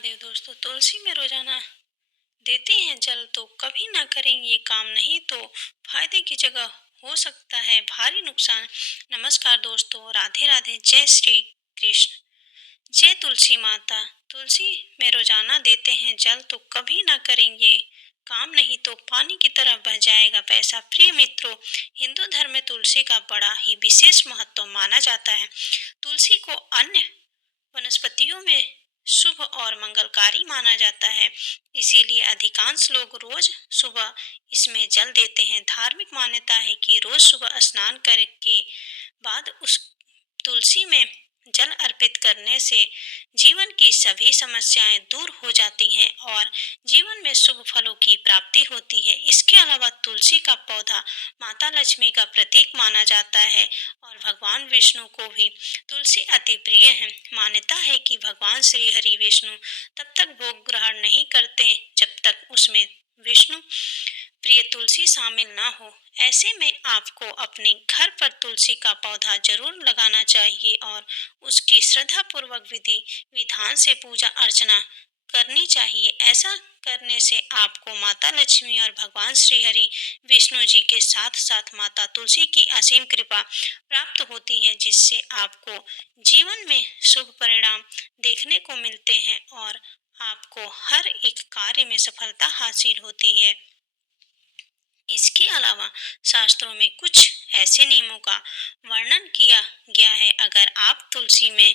महादेव। दोस्तों, तुलसी में रोजाना देते हैं जल तो कभी ना करें ये काम, नहीं तो फायदे की जगह हो सकता है भारी नुकसान। नमस्कार दोस्तों, राधे राधे, जय श्री कृष्ण, जय तुलसी माता। तुलसी में रोजाना देते हैं जल तो कभी ना करेंगे काम, नहीं तो पानी की तरह बह जाएगा पैसा। प्रिय मित्रों, हिंदू धर्म में तुलसी का बड़ा ही विशेष महत्व माना जाता है। तुलसी को अन्य वनस्पतियों में शुभ और मंगलकारी माना जाता है, इसीलिए अधिकांश लोग रोज सुबह इसमें जल देते हैं। धार्मिक मान्यता है कि रोज सुबह स्नान करके बाद उस तुलसी में जल अर्पित करने से जीवन की सभी समस्याएं दूर हो जाती हैं और जीवन में शुभ फलों की प्राप्ति होती है। इसके अलावा तुलसी का पौधा माता लक्ष्मी का प्रतीक माना जाता है और भगवान विष्णु को भी तुलसी अति प्रिय है। मान्यता है कि भगवान श्री हरि विष्णु तब तक भोग ग्रहण नहीं करते जब तक उसमें विष्णु प्रिय तुलसी शामिल ना हो। ऐसे में आपको अपने घर पर तुलसी का पौधा जरूर लगाना चाहिए और उसकी श्रद्धा पूर्वक विधि विधान से पूजा अर्चना करनी चाहिए। ऐसा करने से आपको माता लक्ष्मी और भगवान श्री हरि विष्णु जी के साथ साथ माता तुलसी की असीम कृपा प्राप्त होती है, जिससे आपको जीवन में शुभ परिणाम देखने को मिलते हैं और आपको हर एक कार्य में सफलता हासिल होती है। इसके अलावा शास्त्रों में कुछ ऐसे नियमों का वर्णन किया गया है। अगर आप तुलसी में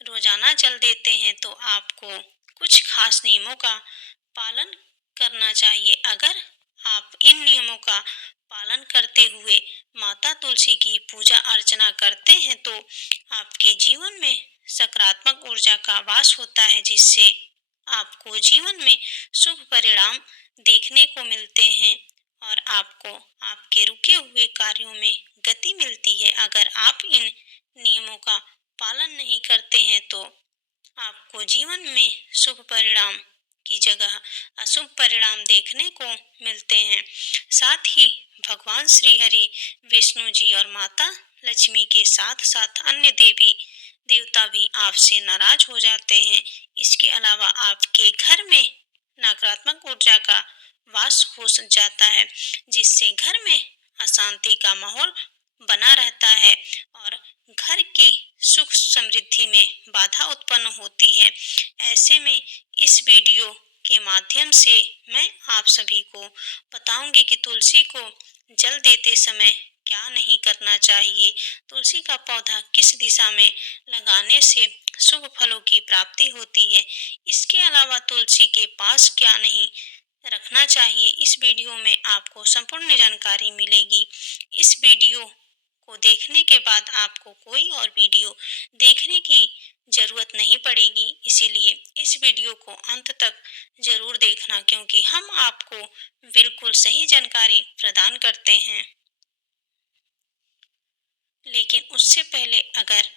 रोजाना जल देते हैं तो आपको कुछ खास नियमों का पालन करना चाहिए। अगर आप इन नियमों का पालन करते हुए माता तुलसी की पूजा अर्चना करते हैं तो आपके जीवन में सकारात्मक ऊर्जा का वास होता है, जिससे आपको जीवन में शुभ परिणाम देखने को मिलते हैं और आपको आपके रुके हुए कार्यों में गति मिलती है। अगर आप इन नियमों का पालन नहीं करते हैं तो आपको जीवन में शुभ परिणाम की जगह अशुभ परिणाम देखने को मिलते हैं। साथ ही भगवान श्री हरि विष्णु जी और माता लक्ष्मी के साथ साथ अन्य देवी देवता भी आपसे नाराज हो जाते हैं। इसके अलावा आपके घर में नकारात्मक ऊर्जा का वास हो जाता है, जिससे घर में अशांति का माहौल बना रहता है और घर की सुख समृद्धि में बाधा उत्पन्न होती है। ऐसे में इस वीडियो के माध्यम से मैं आप सभी को बताऊंगी कि तुलसी को जल देते समय क्या नहीं करना चाहिए, तुलसी का पौधा किस दिशा में लगाने से शुभ फलों की प्राप्ति होती है। इसके अलावा तुलसी के पास क्या नहीं रखना चाहिए, इस वीडियो में आपको संपूर्ण जानकारी मिलेगी। इस वीडियो को देखने के बाद आपको कोई और वीडियो देखने की जरूरत नहीं पड़ेगी, इसीलिए इस वीडियो को अंत तक जरूर देखना, क्योंकि हम आपको बिल्कुल सही जानकारी प्रदान करते हैं। लेकिन उससे पहले अगर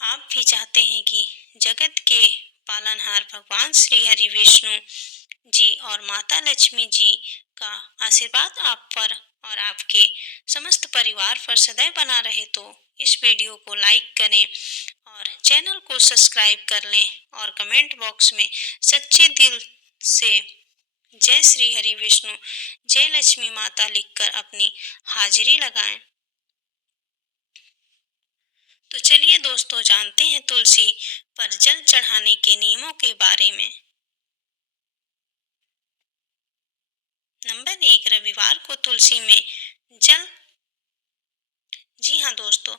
आप भी चाहते हैं कि जगत के पालनहार भगवान श्री हरि विष्णु जी और माता लक्ष्मी जी का आशीर्वाद आप पर और आपके समस्त परिवार पर सदैव बना रहे, तो इस वीडियो को लाइक करें और चैनल को सब्सक्राइब कर लें और कमेंट बॉक्स में सच्चे दिल से जय श्री हरि विष्णु, जय लक्ष्मी माता लिखकर अपनी हाजिरी लगाएं। तो चलिए दोस्तों, जानते हैं तुलसी पर जल चढ़ाने के नियमों के बारे में। नंबर 1, रविवार को तुलसी में जल। जी हाँ दोस्तों,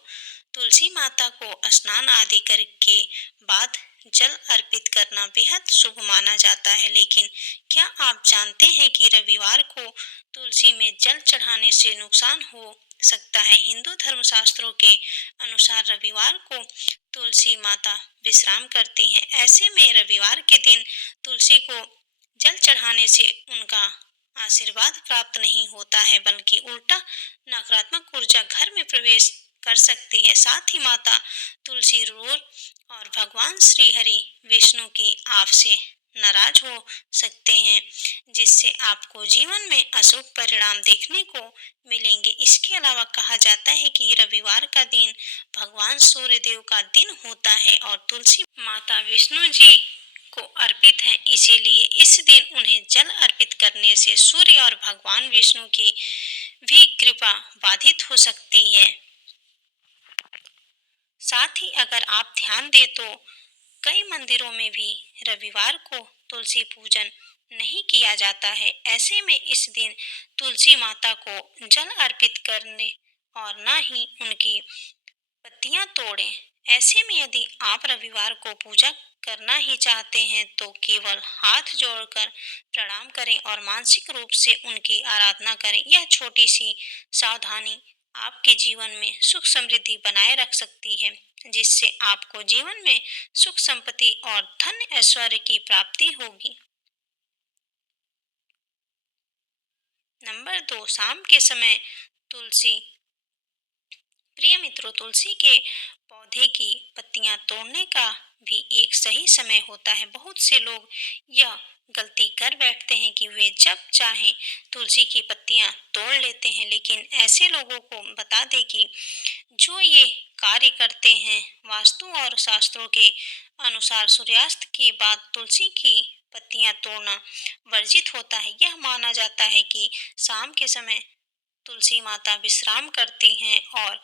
तुलसी माता को स्नान आदि करके बाद जल अर्पित करना बेहद शुभ माना जाता है। लेकिन क्या आप जानते हैं कि रविवार को तुलसी में जल चढ़ाने से नुकसान हो सकता है। हिंदू धर्मशास्त्रों के अनुसार रविवार को तुलसी माता विश्राम करती हैं। ऐसे में रविवार के दिन तुलसी को जल चढ़ाने से उनका आशीर्वाद प्राप्त नहीं होता है, बल्कि उल्टा नकारात्मक ऊर्जा घर में प्रवेश कर सकती है। साथ ही माता तुलसी रोज और भगवान श्री हरि विष्णु की आपसे नाराज हो सकते हैं, जिससे आपको जीवन में अशुभ परिणाम देखने को मिलेंगे। इसके अलावा कहा जाता है कि रविवार का दिन भगवान सूर्य देव का दिन होता है और तुलसी माता विष्णु जी को अर्पित जल अर्पित करने से सूर्य और भगवान विष्णु की भी कृपा बाधित हो सकती है। साथ ही अगर आप ध्यान दें तो कई मंदिरों में भी रविवार को तुलसी पूजन नहीं किया जाता है। ऐसे में इस दिन तुलसी माता को जल अर्पित करने और न ही उनकी पत्तियां तोड़ें। ऐसे में यदि आप रविवार को पूजा करना ही चाहते हैं तो केवल हाथ जोड़कर प्रणाम करें और मानसिक रूप से उनकी आराधना करें। यह छोटी सी सावधानी आपके जीवन में सुख समृद्धि बनाए रख सकती है, जिससे आपको जीवन में सुख संपत्ति और धन ऐश्वर्य की प्राप्ति होगी। नंबर 2, शाम के समय तुलसी। प्रिय मित्रों, तुलसी के पौधे की पत्तियां तोड़ने का भी एक सही समय होता है। बहुत से लोग यह गलती कर बैठते हैं कि वे जब चाहें तुलसी की पत्तियां तोड़ लेते हैं, लेकिन ऐसे लोगों को बता दें कि जो ये कार्य करते हैं, वास्तु और शास्त्रों के अनुसार सूर्यास्त के बाद तुलसी की पत्तियां तोड़ना वर्जित होता है। यह माना जाता है कि शाम के समय तुलसी माता विश्राम करती हैं और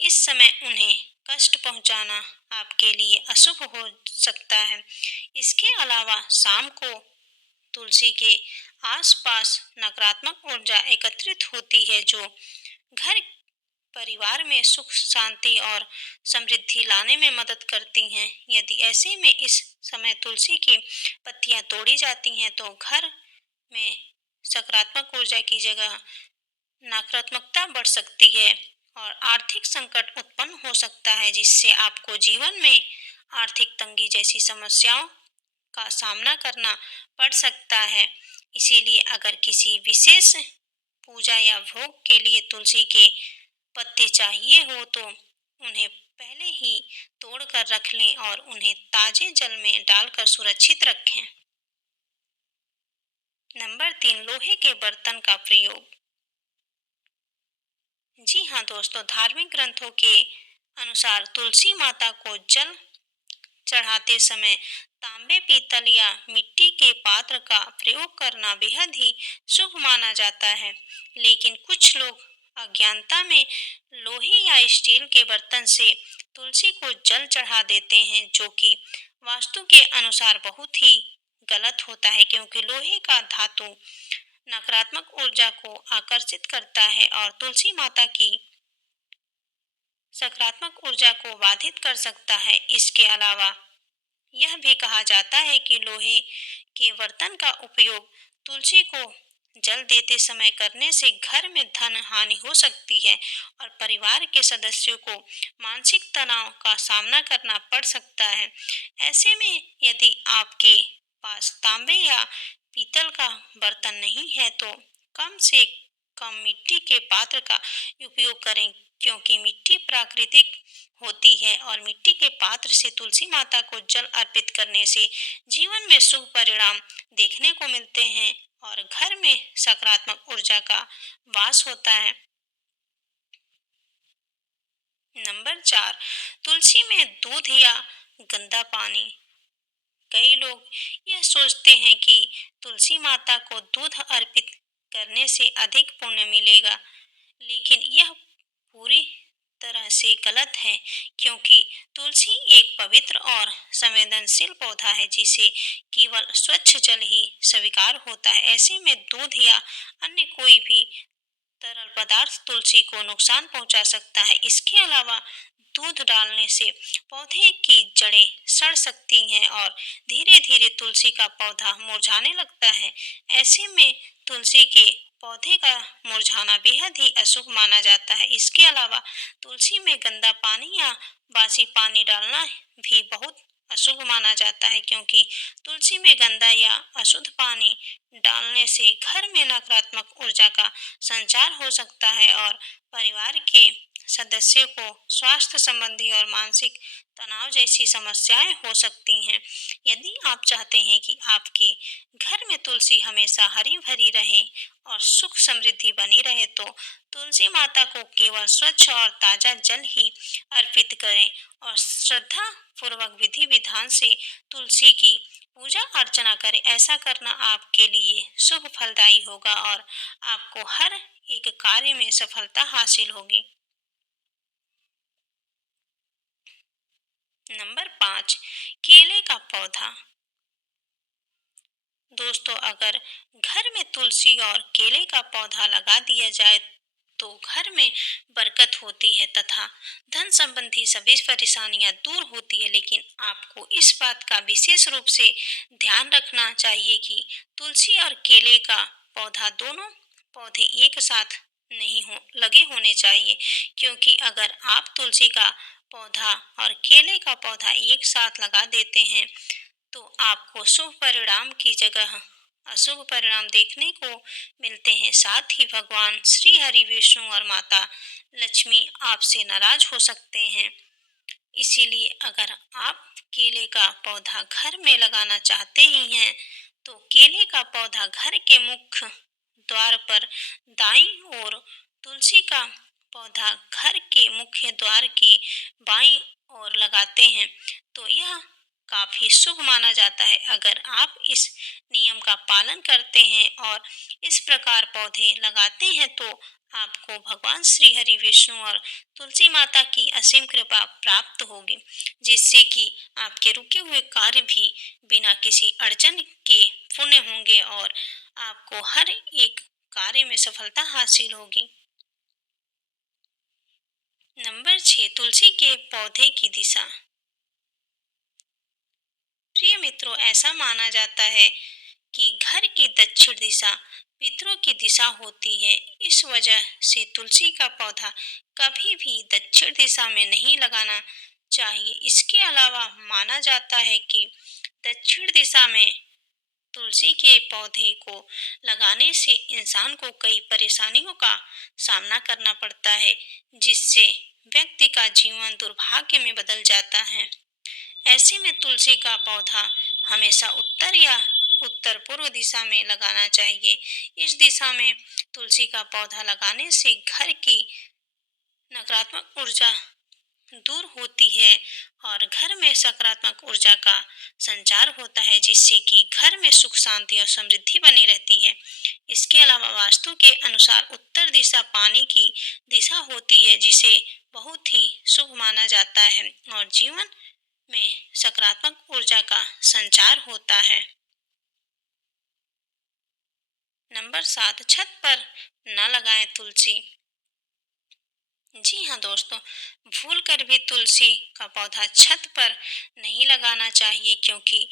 इस समय उन्हें कष्ट पहुंचाना आपके लिए अशुभ हो सकता है। इसके अलावा शाम को तुलसी के आसपास नकारात्मक ऊर्जा एकत्रित होती है जो घर परिवार में सुख शांति और समृद्धि लाने में मदद करती हैं। यदि ऐसे में इस समय तुलसी की पत्तियां तोड़ी जाती हैं तो घर में सकारात्मक ऊर्जा की जगह नकारात्मकता बढ़ सकती है और आर्थिक संकट उत्पन्न हो सकता है, जिससे आपको जीवन में आर्थिक तंगी जैसी समस्याओं का सामना करना पड़ सकता है। इसीलिए अगर किसी विशेष पूजा या भोग के लिए तुलसी के पत्ते चाहिए हो तो उन्हें पहले ही तोड़ कर रख लें और उन्हें ताजे जल में डालकर सुरक्षित रखें। नंबर 3, लोहे के बर्तन का प्रयोग। जी हाँ दोस्तों, धार्मिक ग्रंथों के अनुसार तुलसी माता को जल चढ़ाते समय तांबे, पीतल या मिट्टी के पात्र का प्रयोग करना बेहद ही शुभ माना जाता है। लेकिन कुछ लोग अज्ञानता में लोहे या स्टील के बर्तन से तुलसी को जल चढ़ा देते हैं, जो कि वास्तु के अनुसार बहुत ही गलत होता है, क्योंकि लोहे का धातु नकारात्मक ऊर्जा को आकर्षित करता है और तुलसी माता की सकारात्मक ऊर्जा को बाधित कर सकता है। इसके अलावा यह भी कहा जाता है कि लोहे के बर्तन का उपयोग तुलसी को जल देते समय करने से घर में धन हानि हो सकती है और परिवार के सदस्यों को मानसिक तनाव का सामना करना पड़ सकता है। ऐसे में यदि आपके पास तांबे या पीतल का बर्तन नहीं है तो कम से कम मिट्टी के पात्र का उपयोग करें, क्योंकि मिट्टी प्राकृतिक होती है और मिट्टी के पात्र से तुलसी माता को जल अर्पित करने से जीवन में शुभ परिणाम देखने को मिलते हैं और घर में सकारात्मक ऊर्जा का वास होता है। नंबर 4, तुलसी में दूध या गंदा पानी। कई लोग यह सोचते हैं कि तुलसी माता को दूध अर्पित करने से अधिक पुण्य मिलेगा, लेकिन यह पूरी तरह से गलत है, क्योंकि तुलसी एक पवित्र और संवेदनशील पौधा है जिसे केवल स्वच्छ जल ही स्वीकार होता है। ऐसे में दूध या अन्य कोई भी तरल पदार्थ तुलसी को नुकसान पहुंचा सकता है। इसके अलावा दूध डालने से पौधे की जड़ें सड़ सकती हैं और धीरे धीरे तुलसी का पौधा मुरझाने लगता है। ऐसे में तुलसी के पौधे का मुरझाना बेहद ही अशुभ माना जाता है। इसके अलावा तुलसी में गंदा पानी या बासी पानी डालना भी बहुत अशुभ माना जाता है, क्योंकि तुलसी में गंदा या अशुद्ध पानी डालने से घर में नकारात्मक ऊर्जा का संचार हो सकता है और परिवार के सदस्यों को स्वास्थ्य संबंधी और मानसिक तनाव जैसी समस्याएं हो सकती हैं। यदि आप चाहते हैं कि आपके घर में तुलसी हमेशा हरी भरी रहे और सुख समृद्धि बनी रहे तो तुलसी माता को केवल स्वच्छ और ताजा जल ही अर्पित करें और श्रद्धा पूर्वक विधि विधान से तुलसी की पूजा अर्चना करें। ऐसा करना आपके लिए शुभ फलदायी होगा और आपको हर एक कार्य में सफलता हासिल होगी। नंबर 5, केले का पौधा। दोस्तों, अगर घर में तुलसी और केले का पौधा लगा दिया जाए तो घर में बरकत होती है तथा धन संबंधी सभी परेशानियां दूर होती है। लेकिन आपको इस बात का विशेष रूप से ध्यान रखना चाहिए कि तुलसी और केले का पौधा दोनों पौधे एक साथ नहीं हो लगे होने चाहिए, क्योंकि अगर आप तुलसी का पौधा और केले का पौधा एक साथ लगा देते हैं तो आपको शुभ परिणाम की जगह अशुभ परिणाम देखने को मिलते हैं। साथ ही भगवान श्री हरि विष्णु और माता लक्ष्मी आपसे नाराज हो सकते हैं। इसीलिए अगर आप केले का पौधा घर में लगाना चाहते ही हैं तो केले का पौधा घर के मुख्य द्वार पर दाईं ओर, तुलसी का पौधा घर के मुख्य द्वार के बाईं ओर लगाते हैं तो यह काफी शुभ माना जाता है। अगर आप इस नियम का पालन करते हैं और इस प्रकार पौधे लगाते हैं तो आपको भगवान श्री हरि विष्णु और तुलसी माता की असीम कृपा प्राप्त होगी, जिससे कि आपके रुके हुए कार्य भी बिना किसी अड़चन के पूर्ण होंगे और आपको हर एक कार्य में सफलता हासिल होगी। नंबर 6, तुलसी के पौधे की दिशा। प्रिय मित्रों, ऐसा माना जाता है कि घर की दक्षिण दिशा पितरों की दिशा होती है। इस वजह से तुलसी का पौधा कभी भी दक्षिण दिशा में नहीं लगाना चाहिए। इसके अलावा माना जाता है कि दक्षिण दिशा में तुलसी के पौधे को लगाने से इंसान को कई परेशानियों का सामना करना पड़ता है, जिससे व्यक्ति का जीवन दुर्भाग्य में बदल जाता है। ऐसे में तुलसी का पौधा हमेशा उत्तर या उत्तर पूर्व दिशा में लगाना चाहिए। इस दिशा में तुलसी का पौधा लगाने से घर की नकारात्मक ऊर्जा दूर होती है और घर में सकारात्मक ऊर्जा का संचार होता है, जिससे कि घर में सुख शांति और समृद्धि बनी रहती है। इसके अलावा वास्तु के अनुसार उत्तर दिशा पानी की दिशा होती है, जिसे बहुत ही शुभ माना जाता है और जीवन में सकारात्मक ऊर्जा का संचार होता है। नंबर 7, छत पर न लगाएं तुलसी। जी हाँ दोस्तों, भूल कर भी तुलसी का पौधा छत पर नहीं लगाना चाहिए, क्योंकि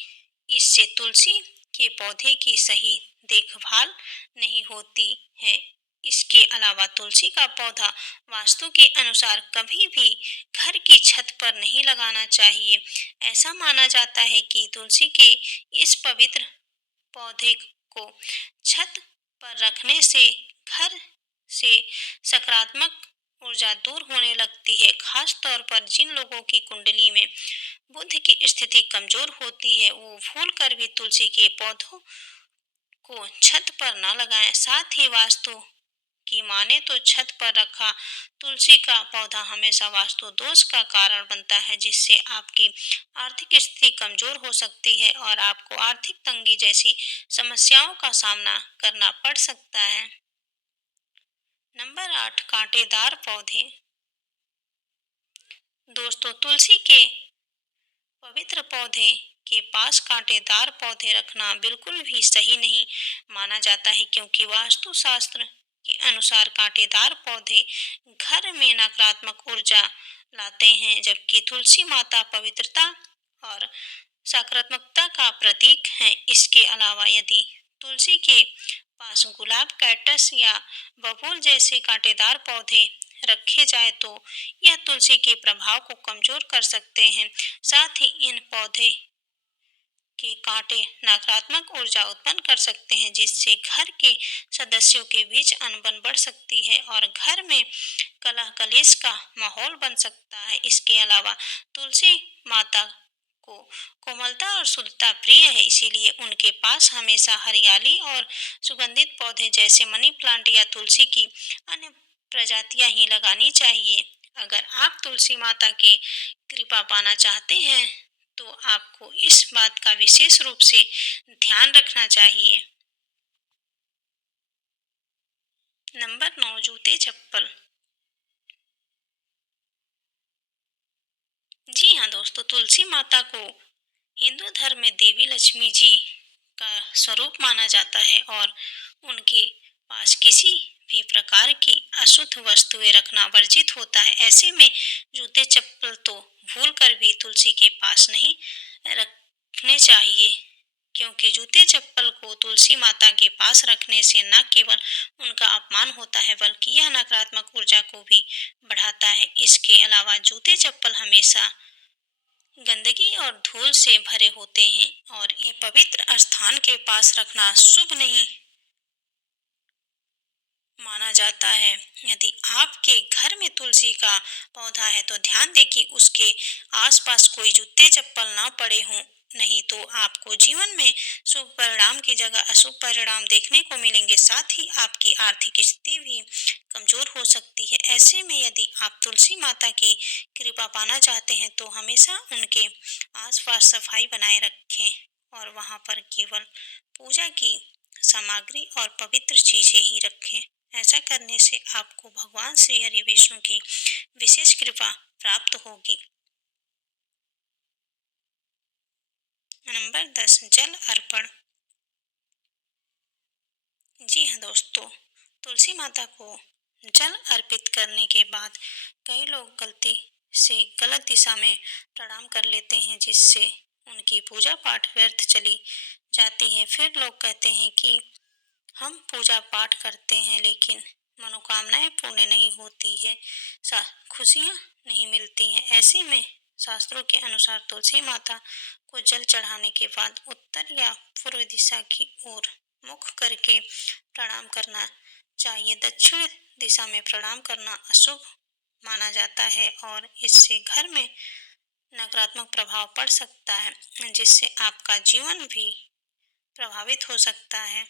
इससे तुलसी के पौधे की सही देखभाल नहीं होती है। इसके अलावा तुलसी का पौधा वास्तु के अनुसार कभी भी घर की छत पर नहीं लगाना चाहिए। ऐसा माना जाता है कि तुलसी के इस पवित्र पौधे को छत पर रखने से घर से सकारात्मक ऊर्जा दूर होने लगती है। खास तौर पर जिन लोगों की कुंडली में बुध की स्थिति कमजोर होती है वो भूल कर भी तुलसी के पौधों को छत पर न लगाएं। साथ ही वास्तु की माने तो छत पर रखा तुलसी का पौधा हमेशा वास्तु दोष का कारण बनता है, जिससे आपकी आर्थिक स्थिति कमजोर हो सकती है और आपको आर्थिक तंगी जैसी समस्याओं का सामना करना पड़ सकता है। नंबर 8, कांटेदार पौधे। दोस्तों, तुलसी के पवित्र पौधे के पास कांटेदार पौधे रखना बिल्कुल भी सही नहीं माना जाता है, क्योंकि वास्तु शास्त्र के अनुसार कांटेदार पौधे घर में नकारात्मक ऊर्जा लाते हैं, जबकि तुलसी माता पवित्रता और सकारात्मकता का प्रतीक है। इसके अलावा यदि तुलसी के पास गुलाब, कैक्टस या बबूल जैसे कांटेदार पौधे रखे जाए तो यह तुलसी के प्रभाव को कमजोर कर सकते हैं। साथ ही इन पौधे के कांटे नकारात्मक ऊर्जा उत्पन्न कर सकते हैं, जिससे घर के सदस्यों के बीच अनबन बढ़ सकती है और घर में कलह कलेश का माहौल बन सकता है। इसके अलावा तुलसी माता को कोमलता और शुद्धता प्रिय है, इसीलिए उनके पास हमेशा हरियाली और सुगंधित पौधे जैसे मनी प्लांट या तुलसी की अन्य प्रजातियां ही लगानी चाहिए। अगर आप तुलसी माता के कृपा पाना चाहते हैं तो आपको इस बात का विशेष रूप से ध्यान रखना चाहिए। नंबर 9, जूते चप्पल। जी हाँ दोस्तों, तुलसी माता को हिंदू धर्म में देवी लक्ष्मी जी का स्वरूप माना जाता है और उनके पास किसी भी प्रकार की अशुद्ध वस्तुएं रखना वर्जित होता है। ऐसे में जूते चप्पल तो भूल कर भी तुलसी के पास नहीं रखने चाहिए, क्योंकि जूते चप्पल को तुलसी माता के पास रखने से न केवल उनका अपमान होता है बल्कि यह नकारात्मक ऊर्जा को भी बढ़ाता है। इसके अलावा जूते चप्पल हमेशा गंदगी और धूल से भरे होते हैं और ये पवित्र स्थान के पास रखना शुभ नहीं माना जाता है। यदि आपके घर में तुलसी का पौधा है तो ध्यान दें कि उसके आसपास कोई जूते चप्पल ना पड़े हों, नहीं तो आपको जीवन में शुभ परिणाम की जगह अशुभ परिणाम देखने को मिलेंगे। साथ ही आपकी आर्थिक स्थिति भी कमजोर हो सकती है। ऐसे में यदि आप तुलसी माता की कृपा पाना चाहते हैं तो हमेशा उनके आसपास सफाई बनाए रखें और वहां पर केवल पूजा की सामग्री और पवित्र चीजें ही रखें। ऐसा करने से आपको भगवान श्री हरि विष्णु की विशेष कृपा प्राप्त होगी। नंबर 10, जल अर्पण। जी हाँ दोस्तों, तुलसी माता को जल अर्पित करने के बाद कई लोग गलती से गलत दिशा में प्रणाम कर लेते हैं, जिससे उनकी पूजा पाठ व्यर्थ चली जाती है। फिर लोग कहते हैं कि हम पूजा पाठ करते हैं लेकिन मनोकामनाएं पूर्ण नहीं होती है, खुशियां नहीं मिलती हैं। ऐसे में शास्त्रों के अनुसार तुलसी माता को जल चढ़ाने के बाद उत्तर या पूर्व दिशा की ओर मुख करके प्रणाम करना चाहिए। दक्षिण दिशा में प्रणाम करना अशुभ माना जाता है और इससे घर में नकारात्मक प्रभाव पड़ सकता है, जिससे आपका जीवन भी प्रभावित हो सकता है।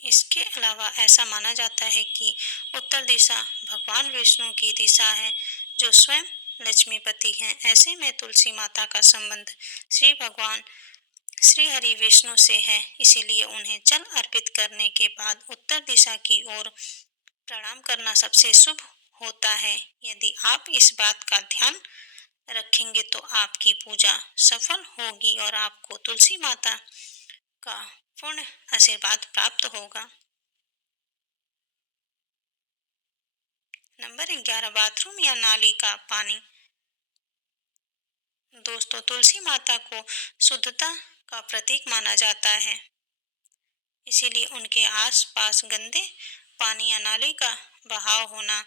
इसके अलावा ऐसा माना जाता है कि उत्तर दिशा भगवान विष्णु की दिशा है, जो स्वयं लक्ष्मीपति हैं। ऐसे में तुलसी माता का संबंध श्री भगवान श्री हरि विष्णु से है, इसीलिए उन्हें जल अर्पित करने के बाद उत्तर दिशा की ओर प्रणाम करना सबसे शुभ होता है। यदि आप इस बात का ध्यान रखेंगे तो आपकी पूजा सफल होगी और आपको तुलसी माता का पूर्ण आशीर्वाद प्राप्त होगा। नंबर 11, बाथरूम या नाली का पानी। दोस्तों, तुलसी माता को शुद्धता का प्रतीक माना जाता है, इसीलिए उनके आसपास गंदे पानी या नाली का बहाव होना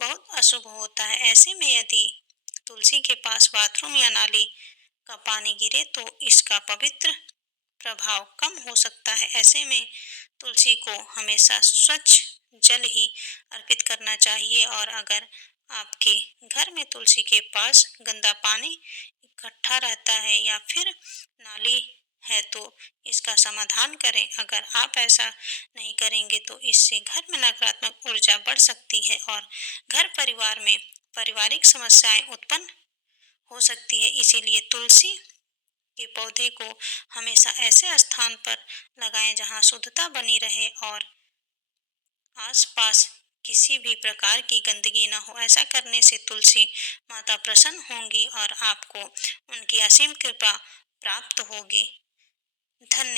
बहुत अशुभ होता है। ऐसे में यदि तुलसी के पास बाथरूम या नाली का पानी गिरे तो इसका पवित्र प्रभाव कम हो सकता है। ऐसे में तुलसी को हमेशा स्वच्छ जल ही अर्पित करना चाहिए और अगर आपके घर में तुलसी के पास गंदा पानी इकट्ठा रहता है या फिर नाली है तो इसका समाधान करें। अगर आप ऐसा नहीं करेंगे तो इससे घर में नकारात्मक ऊर्जा बढ़ सकती है और घर परिवार में पारिवारिक समस्याएं उत्पन्न हो सकती है। इसीलिए तुलसी के पौधे को हमेशा ऐसे स्थान पर लगाएं जहां शुद्धता बनी रहे और आसपास किसी भी प्रकार की गंदगी न हो। ऐसा करने से तुलसी माता प्रसन्न होंगी और आपको उनकी असीम कृपा प्राप्त होगी। धन्यवाद।